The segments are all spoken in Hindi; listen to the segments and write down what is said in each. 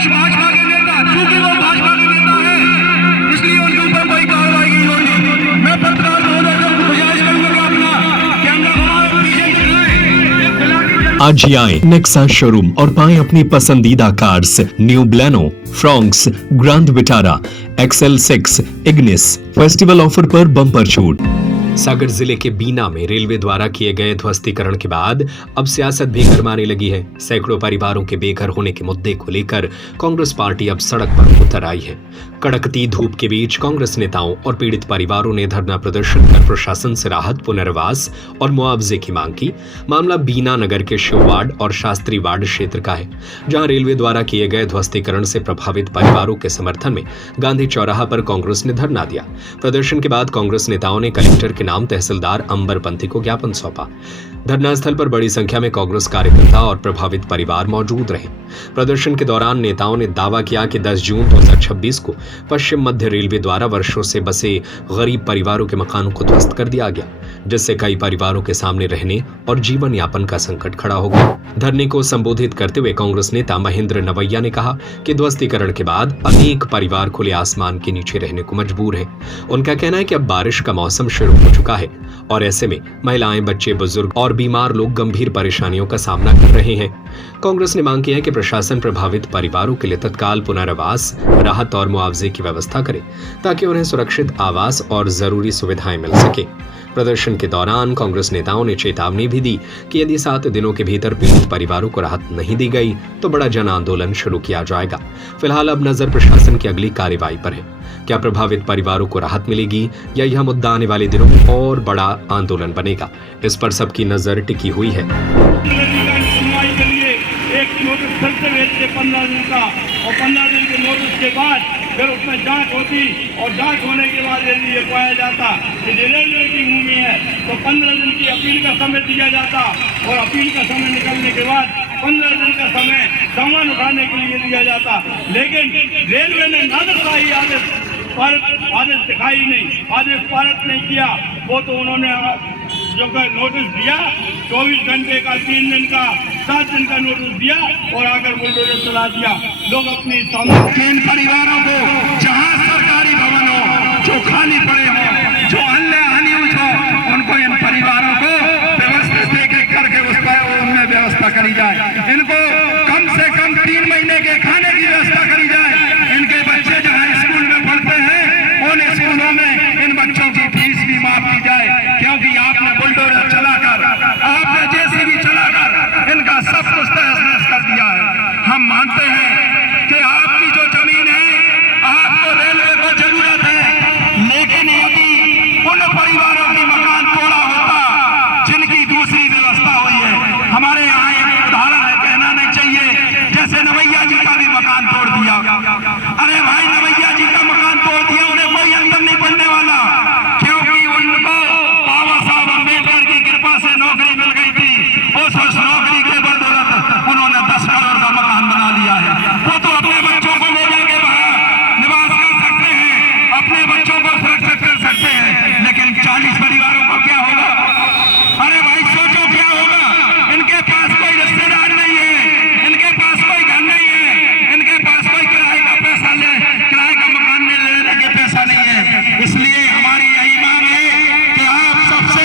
कुछ भाजपा के नेता, चूंकि वो भाजपा के नेता है इसलिए उनके ऊपर कोई कार्रवाई नहीं होगी। मैं पत्रकार महोदय को गुजारिश करूंगा अपना कैमरा घुमाएं, पीछे दिखाएं। आज ही आए नेक्सा शोरूम और पाएं अपनी पसंदीदा cars new Baleno, Fronx, grand Vitara, XL6, Ignis. Festival offer पर बम्पर छूट। सागर जिले के बीना में रेलवे द्वारा किए गए ध्वस्तीकरण के बाद अब सियासत भी गरमाने लगी है। सैकड़ों परिवारों के बेघर होने के मुद्दे को लेकर कांग्रेस पार्टी अब सड़क पर उतर आई है। कड़कती धूप के बीच कांग्रेस नेताओं और पीड़ित परिवारों ने धरना प्रदर्शन कर प्रशासन से राहत, पुनर्वास और मुआवजे की मांग की। मामला बीना नगर के शिव वार्ड और शास्त्री वार्ड क्षेत्र का है, जहां रेलवे द्वारा किए गए ध्वस्तीकरण से प्रभावित परिवारों के समर्थन में गांधी चौराहा पर कांग्रेस ने धरना दिया। प्रदर्शन के बाद कांग्रेस नेताओं ने कलेक्टर के नाम तहसीलदार अंबरपंथी को ज्ञापन सौंपा। धरना स्थल पर बड़ी संख्या में कांग्रेस कार्यकर्ता और प्रभावित परिवार मौजूद रहे। प्रदर्शन के दौरान नेताओं ने दावा किया कि 10 जून 2026 को पश्चिम मध्य रेलवे द्वारा वर्षों से बसे गरीब परिवारों के मकानों को ध्वस्त कर दिया गया, जिससे कई परिवारों के सामने रहने और जीवन यापन का संकट खड़ा हो गया। धरने को संबोधित करते हुए कांग्रेस नेता महेंद्र नवैया ने कहा कि ध्वस्तीकरण के बाद अनेक परिवार खुले आसमान के नीचे रहने को मजबूर है। उनका कहना है कि अब बारिश का मौसम शुरू हो चुका है और ऐसे में महिलाएं, बच्चे, बुजुर्ग और बीमार लोग गंभीर परेशानियों का सामना कर रहे हैं। कांग्रेस ने मांग की है कि प्रशासन प्रभावित परिवारों के लिए तत्काल पुनर्वास, राहत और मुआवजे की व्यवस्था करे ताकि उन्हें सुरक्षित आवास और जरूरी सुविधाएं मिल सके। प्रदर्शन के दौरान कांग्रेस नेताओं ने चेतावनी भी दी कि यदि 7 दिनों के भीतर पीड़ित परिवारों को राहत नहीं दी गई तो बड़ा जन आंदोलन शुरू किया जाएगा। फिलहाल अब नजर प्रशासन की अगली कार्रवाई पर है। क्या प्रभावित परिवारों को राहत मिलेगी या यह मुद्दा आने वाले दिनों में और बड़ा आंदोलन बनेगा, इस पर सबकी नजर टिकी हुई है। एक नोटिस फिर से भेजते 15 दिन का, और 15 दिन के नोटिस के बाद फिर उसमें जांच होती और जांच होने के बाद यदि ये पाया जाता कि रेलवे की भूमि है तो 15 दिन की अपील का समय दिया जाता और अपील का समय निकलने के बाद 15 दिन का समय सामान उठाने के लिए दिया जाता। लेकिन रेलवे ने नादरशाही आदेश दिखाई नहीं, आदेश पारित नहीं किया। वो तो उन्होंने जो नोटिस दिया 24 घंटे का, 3 दिन का, 7 दिन का नोटिस दिया और आकर बुलडोजर चला दिया। लोग अपनी इन परिवारों को जहां सरकारी भवन हो जो खाली पड़े हो, जो अन्य अनयूज हो, उनको इन परिवारों को व्यवस्थित एक करके उस पर उनमें व्यवस्था करी जाए। इनको कम से कम 3 महीने के खाने की व्यवस्था करी जाए। इनके बच्चे जहाँ स्कूल में पढ़ते हैं उन स्कूलों में इन बच्चों की फीस भी माफ की जाए, क्योंकि आपने बुलडोजर चलाकर, आपने जेसीबी चलाकर इनका सब कुछ तहस-नहस कर दिया है। हम मानते हैं कि आपकी जो जमीन है आपको रेलवे को जरूरत है, लेकिन यदि उन परिवारों की मकान तोड़ा होता जिनकी दूसरी व्यवस्था हुई है, हमारे यहाँ एक उदाहरण है, कहना नहीं चाहिए, जैसे नवैया जी का भी मकान तोड़ दिया। अरे भाई, नवैया जी का मकान तोड़ दिया, उन्हें कोई अंतर नहीं पड़ने वाला, क्योंकि उनको बाबा साहब अम्बेडकर की कृपा से नौकरी मिल गई थी। उस नौकरी के बदौलत उन्होंने 10 करोड़ का मकान बना लिया है। वो तो अपने बच्चों को ले जाके वहाँ निवास कर सकते हैं, अपने बच्चों को सुरक्षित कर सकते हैं, लेकिन 40 परिवारों को क्या होगा? अरे भाई, सोचो क्या होगा? इनके पास कोई रिश्तेदार नहीं है, इनके पास कोई घर नहीं है, इनके पास कोई किराए का पैसा किराए का मकान में लेने के पैसा नहीं है। इसलिए हमारी यही मांग है कि आप सबसे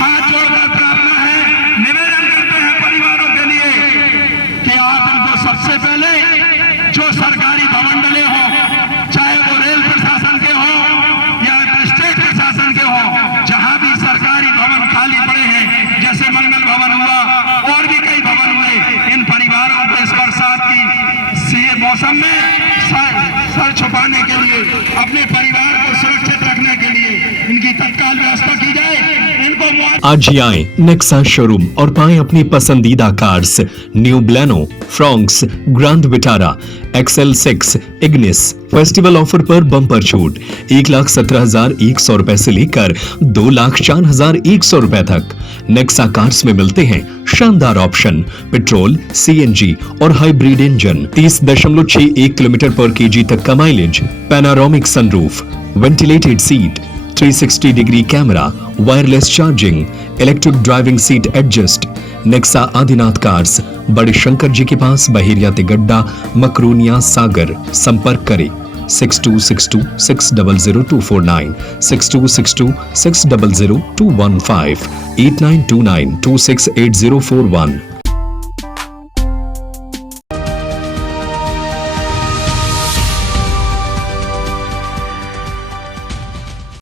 हाथ जोड़कर प्रार्थना है, निवेदन करते हैं परिवारों के लिए कि आप इनको सबसे पहले जो सरकारी भवन डले हो, चाहे वो रेल प्रशासन के हो या स्टेट प्रशासन के हो, जहां भी सरकारी भवन खाली पड़े हैं, जैसे मंगल भवन हुआ और भी कई भवन हुए, इन परिवारों को इस बरसात की मौसम में सर छुपाने के लिए, अपने परिवार को सुरक्षित रखने के लिए इनकी तत्काल व्यवस्था की जाए। इनको आज ही आए नेक्सा शोरूम और पाएं अपनी पसंदीदा cars new Baleno, Fronx, grand Vitara, XL6, Ignis. Festival offer पर बम्पर छूट 1,17,100 रुपए से लेकर 2,04,100 रुपए तक। नेक्सा कार्स में मिलते हैं शानदार ऑप्शन, पेट्रोल, CNG और हाइब्रिड इंजन, 30.61 किलोमीटर पर kg तक का mileage, panoramic sunroof, ventilated seat, 360 degree camera, wireless charging, electric driving seat adjust. Nexa Adinath cars, बड़े शंकर जी के पास, बहेरिया तिगड्डा, मकरूनिया सागर। संपर्क करें 6262600249, 6262600215, 8929268041।